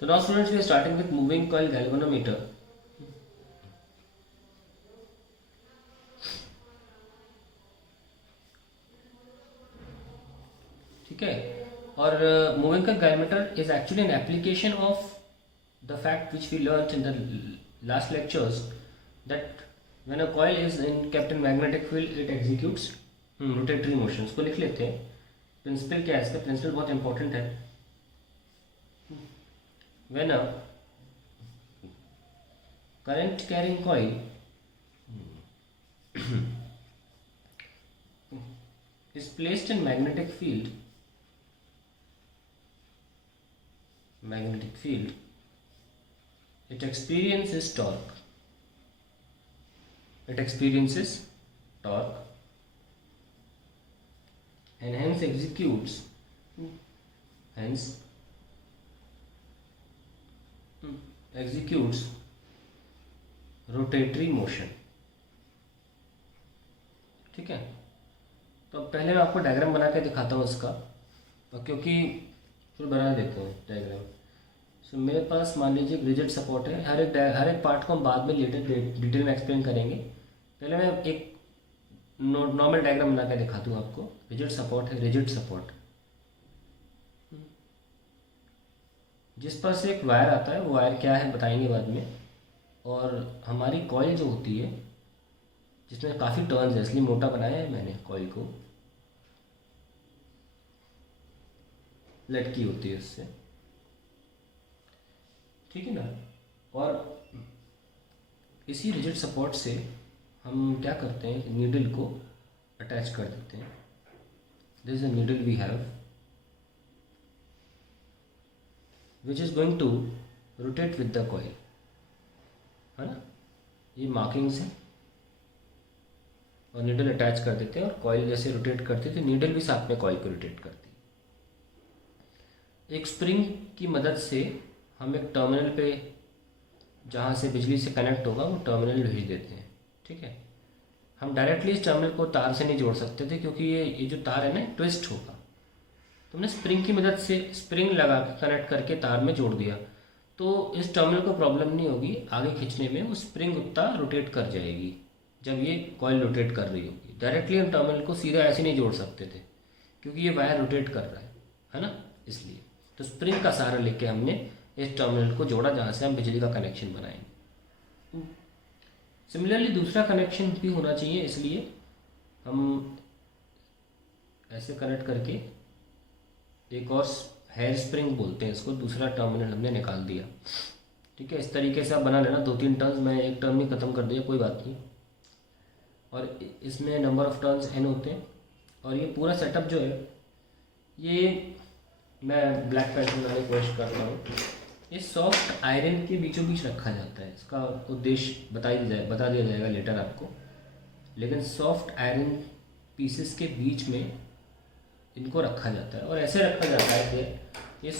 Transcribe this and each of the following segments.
So now students, we are starting with moving coil galvanometer. ठीक है. और moving coil galvanometer is actually an application of the fact which we learnt in the last lectures, that when a coil is kept in magnetic field it executes rotatory motions. को लिख लेते हैं. Principal क्या है इसका? Principal बहुत important है. When a current carrying coil is placed in magnetic field, it experiences torque. And hence executes rotatory motion. ठीक है. तो पहले मैं आपको डायग्राम बना के दिखाता हूँ इसका, और क्योंकि फिर बना देते हैं डायग्राम. सो मेरे पास मान लीजिए रिजिड सपोर्ट है. हर एक पार्ट को हम बाद में डिटेल में एक्सप्लेन करेंगे. पहले मैं एक नॉर्मल डायग्राम बना के दिखाता हूँ आपको. रिजिड सपोर्ट है, रिजिड सपोर्ट जिस पर से एक वायर आता है. वो वायर क्या है बताएंगे बाद में. और हमारी कॉइल जो होती है जिसमें काफ़ी टर्न्स है, इसलिए मोटा बनाया है मैंने कॉइल को. लटकी होती है उससे. ठीक है ना. और इसी रिजिड सपोर्ट से हम क्या करते हैं, नीडल को अटैच कर देते हैं. This is a needle we have which is going to rotate with the coil, है ना. ये मार्किंग्स हैं. और नीडल अटैच कर देते हैं और कॉइल जैसे रोटेट करती है तो नीडल भी साथ में कॉइल को रोटेट करती है. एक स्प्रिंग की मदद से हम एक टर्मिनल पे जहाँ से बिजली से कनेक्ट होगा वो टर्मिनल भेज देते हैं. ठीक है. हम डायरेक्टली इस टर्मिनल को तार से नहीं जोड़ सकते थे क्योंकि ये जो तार है ना ट्विस्ट होगा. तो हमने स्प्रिंग की मदद से स्प्रिंग लगा के कनेक्ट करके तार में जोड़ दिया. तो इस टर्मिनल को प्रॉब्लम नहीं होगी आगे खींचने में. वो स्प्रिंग उतना रोटेट कर जाएगी जब ये कॉइल रोटेट कर रही होगी. डायरेक्टली हम टर्मिनल को सीधा ऐसे नहीं जोड़ सकते थे क्योंकि ये वायर रोटेट कर रहा है ना. इसलिए तो स्प्रिंग का सहारा लेके हमने इस टर्मिनल को जोड़ा जहाँ से हम बिजली का कनेक्शन बनाएंगे. सिमिलरली दूसरा कनेक्शन भी होना चाहिए, इसलिए हम ऐसे कनेक्ट करके एक और हेयर स्प्रिंग बोलते हैं इसको, दूसरा टर्मिनल हमने निकाल दिया. ठीक है. इस तरीके से आप बना लेना. 2-3 टर्न्स, मैं एक टर्म ही ख़त्म कर दिया, कोई बात नहीं. और इसमें नंबर ऑफ टर्न्स n होते हैं. और ये पूरा सेटअप जो है ये मैं ब्लैक पेन से बनाने की कोशिश करता हूँ. ये सॉफ्ट आयरन के बीचों बीच रखा जाता है. इसका उद्देश्य बता दिया जाएगा लेटर आपको. लेकिन सॉफ्ट आयरन पीसेस के बीच में इनको रखा जाता है. और ऐसे रखा जाता है कि ये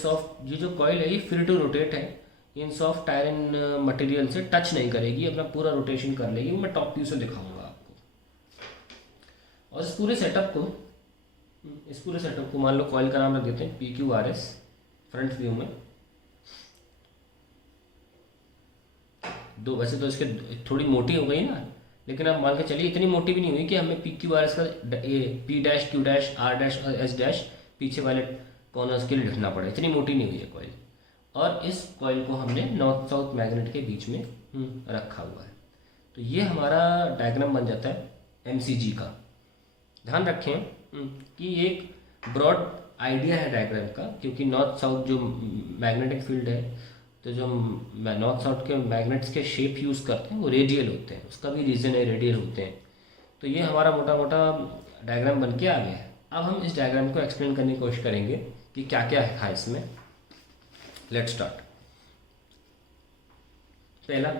जो कॉइल है ये फ्री टू रोटेट है. इन सॉफ्ट आयरन मटेरियल से टच नहीं करेगी, अपना पूरा रोटेशन कर लेगी. वो मैं टॉप व्यू से दिखाऊंगा आपको. और इस पूरे सेटअप को मान लो कॉइल का नाम रख देते हैं PQRS फ्रंट व्यू में. वैसे तो इसके थोड़ी मोटी हो गई ना, लेकिन आप मान के चलिए इतनी मोटी भी नहीं हुई कि हमें PQRS का P dash Q dash R dash और S डैश पीछे वाले कॉर्नर्स के लिए लिखना पड़े. इतनी मोटी नहीं हुई है कॉइल. और इस कॉइल को हमने नॉर्थ साउथ मैग्नेट के बीच में रखा हुआ है. तो ये हमारा डायग्राम बन जाता है MCG का. ध्यान रखें कि एक ब्रॉड आइडिया है डायग्राम का, क्योंकि नॉर्थ साउथ जो मैग्नेटिक फील्ड है, तो जो नॉर्थ साउथ के मैग्नेट्स के शेप यूज़ करते हैं वो रेडियल होते हैं. उसका भी रीज़न है, रेडियल होते हैं. तो ये हमारा मोटा मोटा डायग्राम बन के आ गया है. अब हम इस डायग्राम को एक्सप्लेन करने की कोशिश करेंगे कि क्या क्या है इसमें. Let's start. पहला,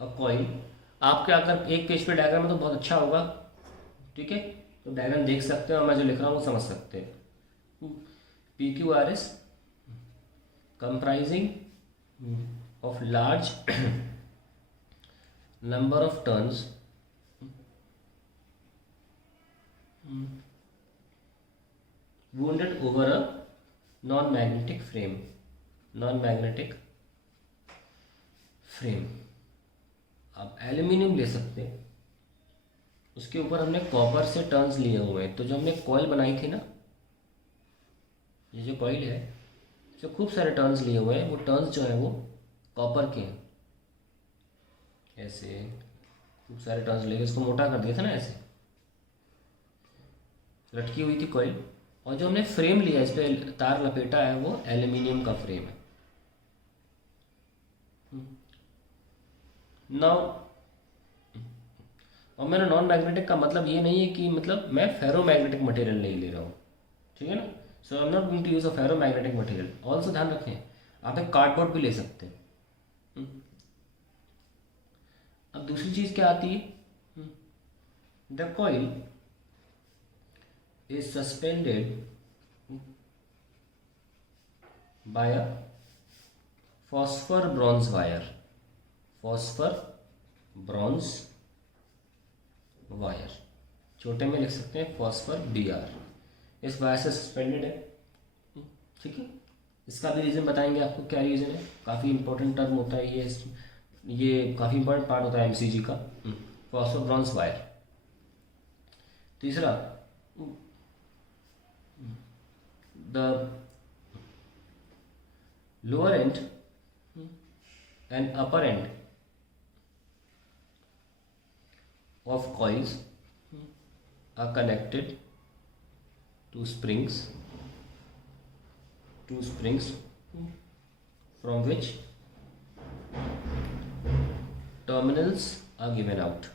कॉइल. आपके अगर एक पेज पे डायग्राम है तो बहुत अच्छा होगा. ठीक है. तो डायग्राम देख सकते हैं और मैं जो लिख रहा हूँ वो समझ सकते हैं. PQRS comprising of large number of turns wounded over a non magnetic frame, non magnetic frame. आप एल्यूमिनियम ले सकते हैं, उसके ऊपर हमने कॉपर से टर्न्स लिए हुए हैं। तो जो हमने कॉइल बनाई थी ना, ये जो कॉइल है, जो खूब सारे टर्न्स लिए हुए हैं, वो टर्न्स जो हैं वो कॉपर के हैं। ऐसे खूब सारे टर्न्स लेके इसको मोटा कर दिया था ना, ऐसे लटकी हुई थी कॉइल। और जो हमने फ्रेम लिया, इस पर तार लपेटा है, वो एल्यूमिनियम का फ्रेम है। नाउ, और मैंने नॉन मैग्नेटिक का मतलब ये नहीं है कि मतलब मैं फेरो मैग्नेटिक मटेरियल नहीं ले रहा हूँ, ठीक है ना। So I am not going to use a ferromagnetic material. Also ध्यान रखें, आप एक कार्डबोर्ड भी ले सकते हैं। अब दूसरी चीज़ क्या आती है, the coil is suspended bye a phosphor bronze wire, phosphor bronze wire, छोटे में लिख सकते हैं फॉस्फर BR, इस वायर से सस्पेंडेड है, ठीक है। इसका भी रीज़न बताएंगे आपको, क्या रीज़न है। काफ़ी इंपॉर्टेंट टर्म होता है ये काफ़ी इंपॉर्टेंट पार्ट होता है MCG का, फॉस्फर ब्रॉन्ज वायर। तीसरा, the lower and and upper and of coils are connected to springs, from which terminals are given out,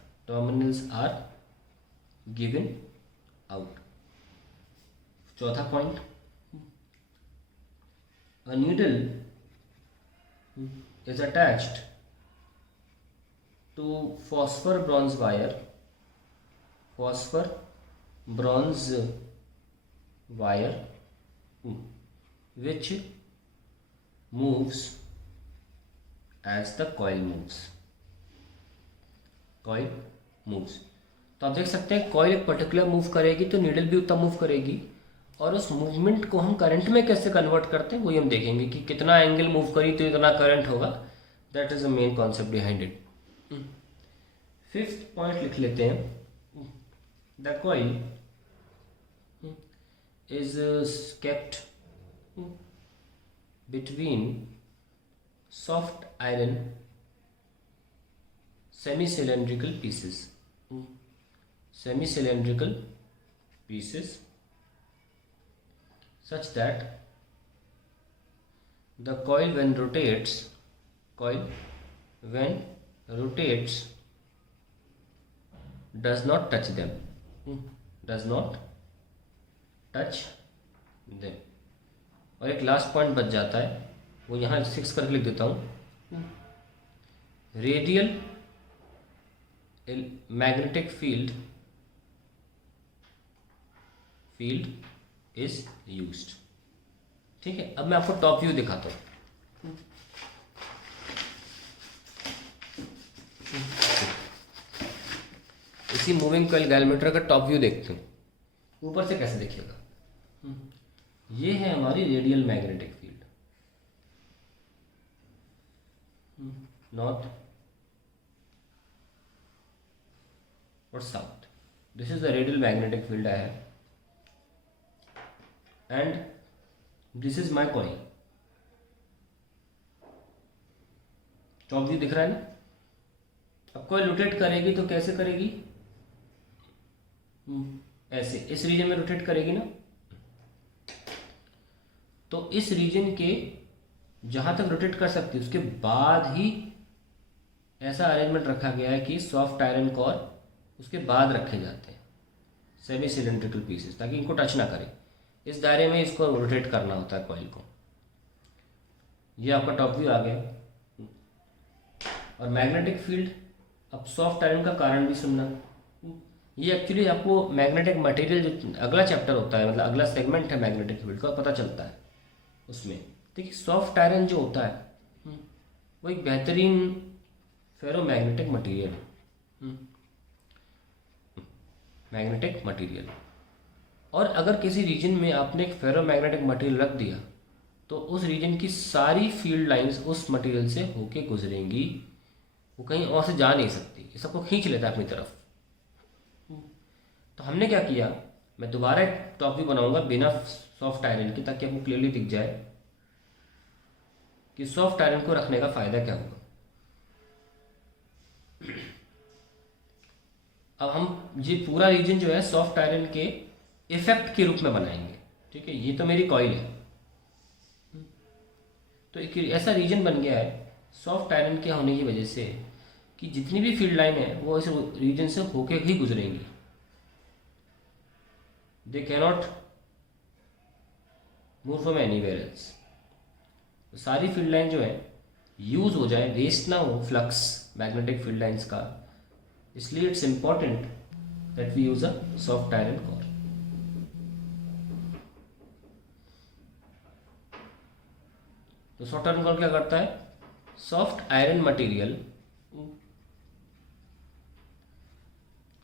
चौथा point, a needle is attached to phosphor bronze wire, which moves as the coil moves, तो आप देख सकते हैं coil एक particular move करेगी तो needle भी उतना मूव करेगी, और उस मूवमेंट को हम करंट में कैसे कन्वर्ट करते हैं वही हम देखेंगे कि कितना एंगल मूव करी तो इतना करंट होगा। That is the main concept behind it. Fifth point लिख लेते हैं, the coil is kept between soft iron semi cylindrical pieces such that the coil when rotates does not touch them, और एक last point बच जाता है, वो यहाँ 6 करके लिख देता हूँ, radial magnetic field is used. ठीक है, अब मैं आपको टॉप व्यू दिखाता हूँ। इसी मूविंग कॉइल गैल्वेनोमीटर का टॉप व्यू देखते हैं, ऊपर से कैसे देखिएगा। ये है हमारी रेडियल मैग्नेटिक फील्ड, नॉर्थ और south. This is the radial magnetic field I have, and this is my coil. Top view दिख रहा है ना। अब कॉइल रोटेट करेगी तो कैसे करेगी, ऐसे इस रीजन में रोटेट करेगी ना। तो इस रीजन के जहां तक रोटेट कर सकती है उसके बाद ही ऐसा अरेंजमेंट रखा गया है कि सॉफ्ट आयरन कोर उसके बाद रखे जाते हैं, सेमी सिलेंड्रिकल पीसेस, ताकि इनको टच ना करें। इस दायरे में इसको रोटेट करना होता है कॉइल को। ये आपका टॉप व्यू आ गया। और मैग्नेटिक फील्ड, अब सॉफ्ट आयरन का कारण भी सुनना। ये एक्चुअली आपको मैग्नेटिक मटेरियल जो अगला चैप्टर होता है, मतलब अगला सेगमेंट है मैग्नेटिक फील्ड का, पता चलता है उसमें। देखिए सॉफ्ट आयरन जो होता है वो एक बेहतरीन फेरो मैग्नेटिक मटीरियल है, मैग्नेटिक मटीरियल। और अगर किसी रीजन में आपने एक फेरो मैग्नेटिक मटीरियल रख दिया तो उस रीजन की सारी फील्ड लाइंस उस मटेरियल से होके गुजरेंगी, वो कहीं और से जा नहीं सकती, ये सबको खींच लेता है अपनी तरफ। तो हमने क्या किया, मैं दोबारा एक टॉपिक बनाऊंगा बिना सॉफ्ट आयरन की, ताकि आपको क्लियरली दिख जाए कि सॉफ्ट आयरन को रखने का फ़ायदा क्या होगा। अब हम ये पूरा रीजन जो है सॉफ्ट आयरन के इफेक्ट के रूप में बनाएंगे, ठीक है। ये तो मेरी कॉइल है, तो एक ऐसा रीजन बन गया है सॉफ्ट आयरन के होने की वजह से कि जितनी भी फील्ड लाइन है वो इस रीजन से होके ही गुजरेंगी। They cannot move from anywhere else. सारी फील्ड लाइन जो है यूज हो जाए, वेस्ट ना हो फ्लक्स मैग्नेटिक फील्ड लाइंस का, इसलिए it's important that we use a soft iron core. तो सॉफ्ट आयरन कोर क्या करता है, soft iron material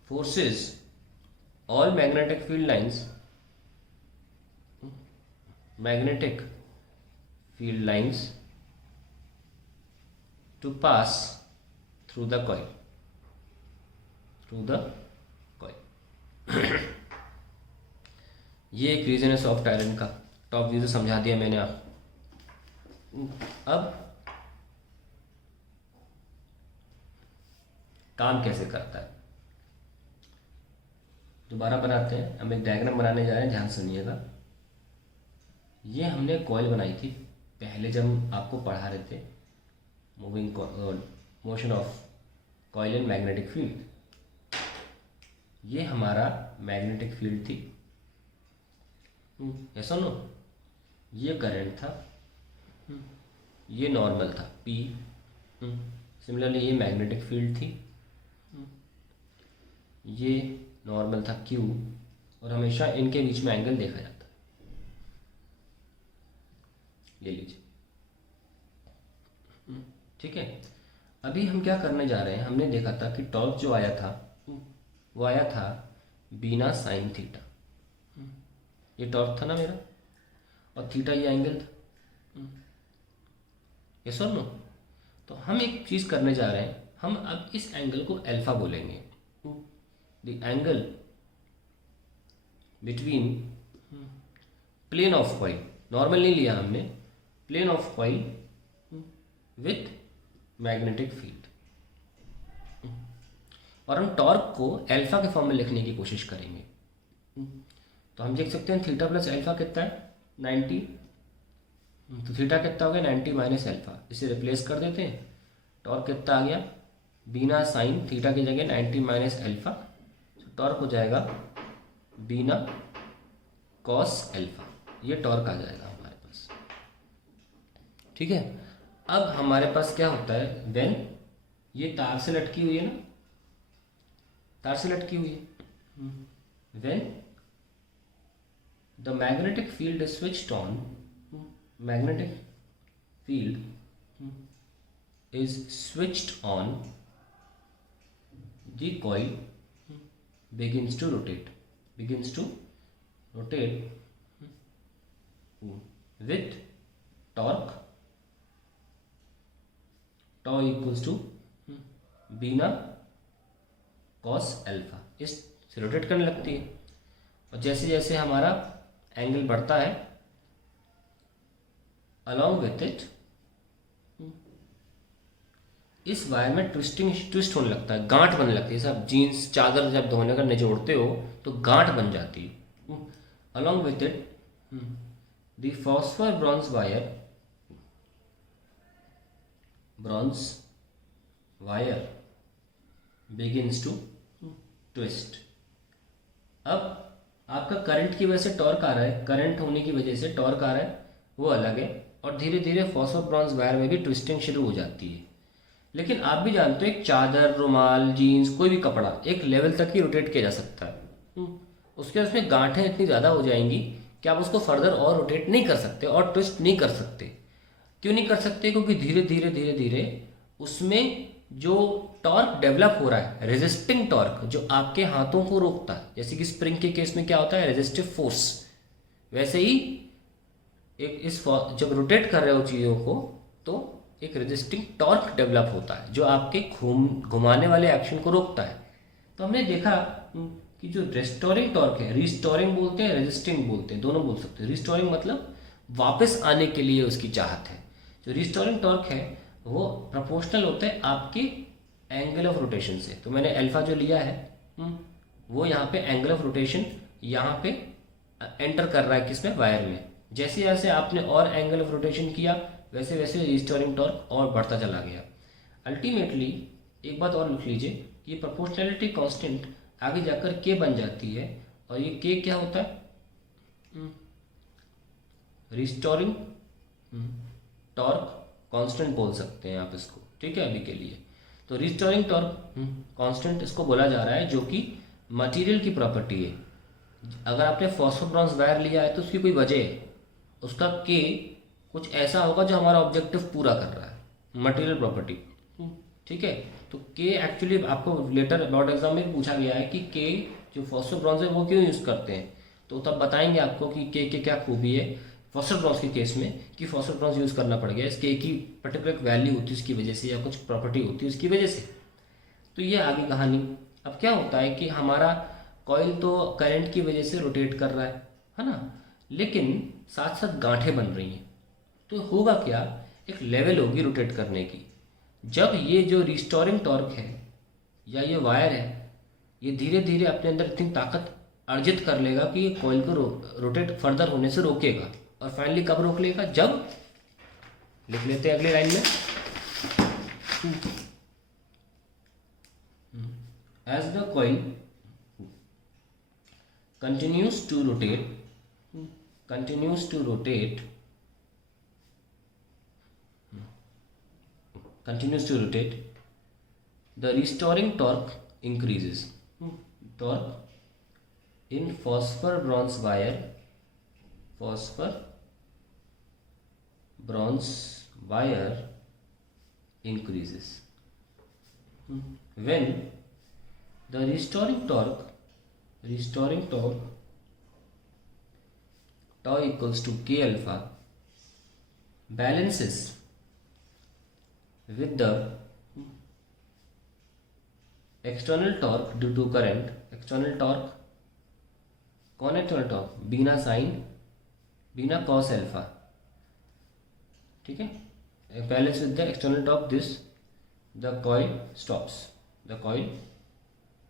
forces all magnetic field lines to pass through the coil ये एक रीजन है सॉफ्ट आयरन का। टॉप व्यू से समझा दिया मैंने आप। अब काम कैसे करता है दोबारा बनाते हैं। हम एक डायग्राम बनाने जा रहे हैं, ध्यान सुनिएगा। ये हमने कॉइल बनाई थी पहले जब आपको पढ़ा रहे थे motion of coil and magnetic field. ये हमारा मैग्नेटिक फील्ड थी, ऐसा नो, ये करंट था, ये नॉर्मल था P। सिमिलरली ये मैग्नेटिक फील्ड थी, ये नॉर्मल था Q, और हमेशा इनके बीच में एंगल देखा जाता है। ले लीजिए, ठीक है। अभी हम क्या करने जा रहे हैं, हमने देखा था कि टॉर्क जो आया था वो आया था बिना साइन थीटा। ये टॉर्क था ना मेरा, और थीटा ये एंगल था, ये सुन लो। तो हम एक चीज़ करने जा रहे हैं, हम अब इस एंगल को अल्फा बोलेंगे। The angle between plane of coil, normal नहीं लिया हमने, plane of coil with magnetic field, और हम टॉर्क को अल्फा के फॉर्म में लिखने की कोशिश करेंगे। तो हम देख सकते हैं थीटा प्लस अल्फा कितना है 90, तो थीटा कितना हो गया 90 माइनस अल्फा, इसे रिप्लेस कर देते हैं। टॉर्क कितना आ गया, बिना साइन थीटा की जगह 90 माइनस अल्फा, टॉर्क हो जाएगा बिना कॉस अल्फा, ये टॉर्क आ जाएगा हमारे पास, ठीक है। अब हमारे पास क्या होता है, व्हेन ये तार से लटकी हुई है ना, तार से लटकी हुई है, when the magnetic field is switched on, magnetic field is switched on, the coil begins to rotate with torque tau equals to BINA cos alpha, इस से रोटेट करने लगती है। और जैसे जैसे हमारा एंगल बढ़ता है along with it, इस वायर में ट्विस्ट होने लगता है, गांठ बनने लगती है। सब जीन्स चादर जब धोने का निचोड़ते हो तो गांठ बन जाती है। Along with it the phosphor bronze wire begins to twist. अब आपका करंट की वजह से टॉर्क आ रहा है, करंट होने की वजह से टॉर्क आ रहा है, वो अलग है, और धीरे धीरे फॉस्फर ब्रॉन्ज वायर में भी ट्विस्टिंग शुरू हो जाती है। लेकिन आप भी जानते हो एक चादर, रुमाल, जीन्स, कोई भी कपड़ा एक लेवल तक ही रोटेट किया जा सकता है। उसके बाद उसमें गांठें इतनी ज़्यादा हो जाएंगी कि आप उसको फर्दर और रोटेट नहीं कर सकते और ट्विस्ट नहीं कर सकते। क्यों नहीं कर सकते, क्योंकि धीरे धीरे धीरे धीरे उसमें जो टॉर्क डेवलप हो रहा है, रेजिस्टिंग टॉर्क, जो आपके हाथों को रोकता है, जैसे कि स्प्रिंग के केस में क्या होता है रेजिस्टिव फोर्स, वैसे ही जब रोटेट कर रहे हो चीज़ों को तो एक रेजिस्टिंग टॉर्क डेवलप होता है जो आपके घुमाने वाले एक्शन को रोकता है। तो हमने देखा कि जो रेस्टोरिंग टॉर्क है, रिस्टोरिंग बोलते हैं, रेजिस्टिंग बोलते हैं, दोनों बोल सकते हैं। रिस्टोरिंग मतलब वापस आने के लिए उसकी चाहत है। जो रिस्टोरिंग टॉर्क है वो प्रोपोर्शनल होता है आपके एंगल ऑफ रोटेशन से। तो मैंने अल्फा जो लिया है वो यहाँ पे एंगल ऑफ रोटेशन यहाँ पे एंटर कर रहा है किसमें, वायर में। जैसे जैसे आपने और एंगल ऑफ रोटेशन किया वैसे वैसे रिस्टोरिंग टॉर्क और बढ़ता चला गया। अल्टीमेटली एक बात और लिख लीजिए कि ये प्रोपोर्शनैलिटी कांस्टेंट आगे जाकर के बन जाती है और ये के क्या होता है, रिस्टोरिंग टॉर्क कांस्टेंट बोल सकते हैं आप इसको, ठीक है अभी के लिए। तो रिस्टोरिंग टॉर्क कांस्टेंट इसको बोला जा रहा है जो कि मटेरियल की प्रॉपर्टी है। अगर आपने फॉस्फोब्रॉन्ज वायर लिया है तो उसकी कोई वजह है, उसका के कुछ ऐसा होगा जो हमारा ऑब्जेक्टिव पूरा कर रहा है, मटेरियल प्रॉपर्टी, ठीक है। तो के एक्चुअली आपको लेटर बोर्ड एग्जाम में पूछा गया है कि के जो फॉस्फोब्रॉन्ज है वो क्यों यूज़ करते हैं, तो तब बताएंगे आपको कि के क्या खूबी है फॉस्फोब्रॉन्ज के केस में कि फॉस्फोब्रॉन्ज यूज़ करना पड़ गया, इसके की पर्टिकुलर वैल्यू होती है उसकी वजह से या कुछ प्रॉपर्टी होती है उसकी वजह से। तो ये आगे कहानी। अब क्या होता है कि हमारा कॉइल तो करंट की वजह से रोटेट कर रहा है ना, लेकिन साथ साथ गांठें बन रही हैं। तो होगा क्या, एक लेवल होगी रोटेट करने की। जब ये जो रिस्टोरिंग टॉर्क है या ये वायर है ये धीरे धीरे अपने अंदर इतनी ताकत अर्जित कर लेगा कि ये कॉइल को रोटेट फर्दर होने से रोकेगा। और फाइनली कब रोक लेगा, जब लिख लेते हैं अगले लाइन में, as the coil continues to rotate continues to rotate the restoring torque increases. Torque in phosphor bronze wire increases when the restoring torque tau equals to k alpha balances with the external torque due to current. external torque कौन है external torque, बीना sign बीना cos alpha, ठीक है। Balance with the external torque this the coil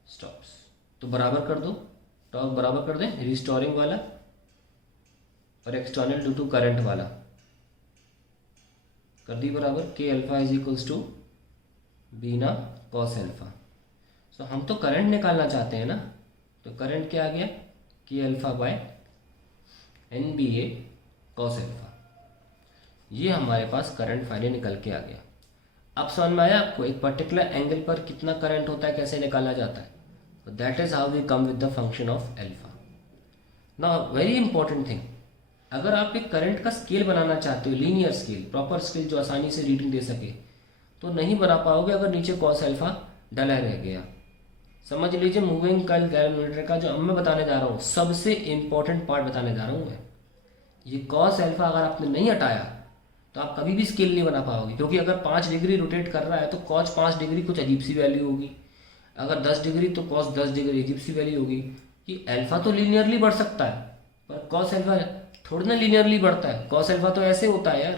stops. तो बराबर कर दो, torque बराबर कर दें रिस्टोरिंग वाला और एक्सटर्नल ड्यू टू करंट वाला कर दी बराबर, के अल्फा इज इक्वल्स टू बीना कॉस अल्फा। सो हम तो करंट निकालना चाहते हैं ना, तो करंट क्या आ गया, K alpha by N B A cos alpha. ये हमारे पास करंट फाइनली निकल के आ गया। अब समझ में आया आपको एक पर्टिकुलर एंगल पर कितना करंट होता है, कैसे निकाला जाता है। So that is how we come with the function of alpha. Now very important thing, अगर आप एक करंट का स्केल बनाना चाहते हो, लीनियर स्केल, प्रॉपर स्केल जो आसानी से रीडिंग दे सके, तो नहीं बना पाओगे अगर नीचे कॉस अल्फा डला रह गया। समझ लीजिए मूविंग कॉइल गैल्वेनोमीटर का जो अब मैं बताने जा रहा हूँ सबसे इंपॉर्टेंट पार्ट बताने जा रहा हूँ मैं। ये कॉस अल्फा अगर आपने नहीं हटाया तो आप कभी भी स्केल नहीं बना पाओगे, क्योंकि अगर 5 डिग्री रोटेट कर रहा है तो कॉस 5 डिग्री कुछ अजीब सी वैल्यू होगी, अगर 10 डिग्री तो कॉस 10 डिग्री अजीब सी वैल्यू होगी। कि अल्फा तो लीनियरली बढ़ सकता है पर कॉस अल्फा थोड़ी ना लीनियरली बढ़ता है, कॉस अल्फा तो ऐसे होता है यार।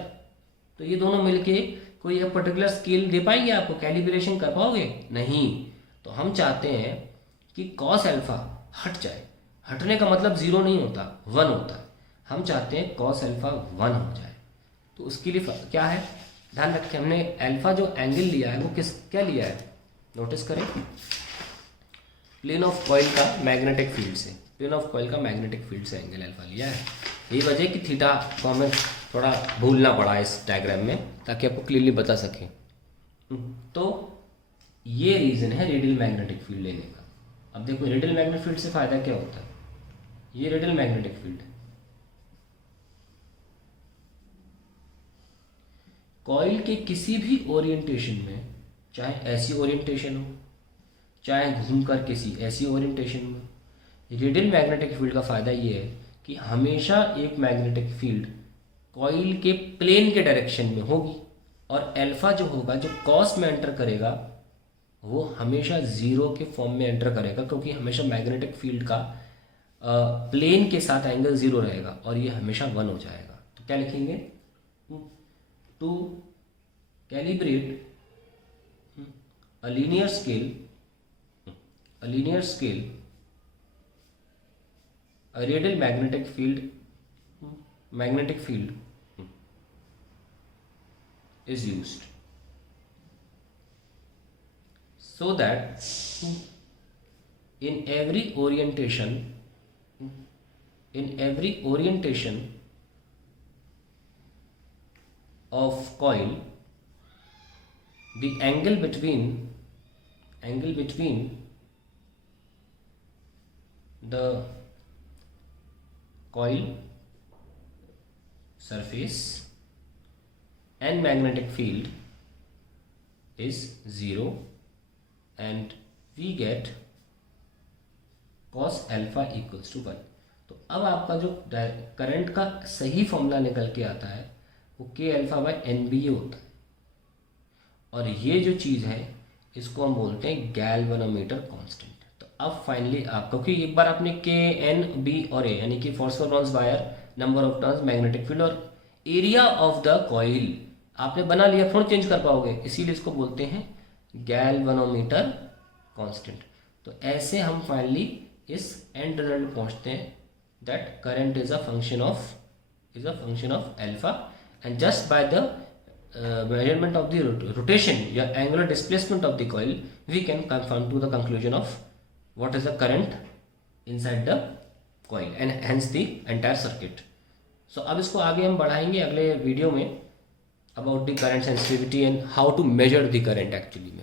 तो ये दोनों मिलके कोई एक पर्टिकुलर स्केल दे पाएंगे आपको, कैलिब्रेशन कर पाओगे नहीं। तो हम चाहते हैं कि कॉस अल्फा हट जाए, हटने का मतलब 0 नहीं होता 1 होता है, हम चाहते हैं कॉस अल्फा 1 हो जाए। तो उसके लिए क्या है, ध्यान रखें हमने अल्फा जो एंगल लिया है वो क्या लिया है, नोटिस करें, प्लेन ऑफ कॉइल का मैग्नेटिक फील्ड से, प्लेन ऑफ कॉइल का मैग्नेटिक फील्ड से एंगल अल्फा लिया है। यही वजह कि थीटा को हमें थोड़ा भूलना पड़ा इस डायग्राम में ताकि आपको क्लियरली बता सकें। तो ये रीज़न है रेडियल मैग्नेटिक फील्ड लेने का। अब देखो रेडियल मैग्नेटिक फील्ड से फ़ायदा क्या होता है, ये रेडियल मैग्नेटिक फील्ड कॉइल के किसी भी ओरिएंटेशन में, चाहे ऐसी ओरिएंटेशन हो चाहे घूमकर किसी ऐसी ओरिएंटेशन में, रेडियल मैग्नेटिक फील्ड का फ़ायदा ये है कि हमेशा एक मैग्नेटिक फील्ड कॉइल के प्लेन के डायरेक्शन में होगी, और अल्फा जो होगा, जो कॉस में एंटर करेगा, वो हमेशा ज़ीरो के फॉर्म में एंटर करेगा, क्योंकि हमेशा मैग्नेटिक फील्ड का प्लेन के साथ एंगल ज़ीरो रहेगा और ये हमेशा 1 हो जाएगा। तो क्या लिखेंगे? To calibrate a linear scale, a radial magnetic field is used, so that in every orientation of coil, the angle between the coil surface and magnetic field is 0, and we get cos alpha equals to 1। तो अब आपका जो current का सही formula निकल के आता है वो के अल्फा बाई एन बी ए होता है, और ये जो चीज़ है इसको हम बोलते हैं गैल्वेनोमीटर कांस्टेंट। तो अब फाइनली आप, क्योंकि एक बार आपने के एन बी और ए यानी कि फोर्स पर turns wire, number of turns, magnetic field और एरिया ऑफ द कॉइल आपने बना लिया, थोड़ा चेंज कर पाओगे, इसीलिए इसको बोलते हैं गैल्वेनोमीटर कांस्टेंट। तो ऐसे हम फाइनली इस एंड रिजल्ट पहुंचते हैं, that current is a function of alpha, and just by the measurement of the rotation या angular displacement of the coil, we can come to the conclusion of what is the current inside the coil and hence the entire circuit। so अब इसको आगे हम बढ़ाएंगे अगले video में about the current sensitivity and how to measure the current actually।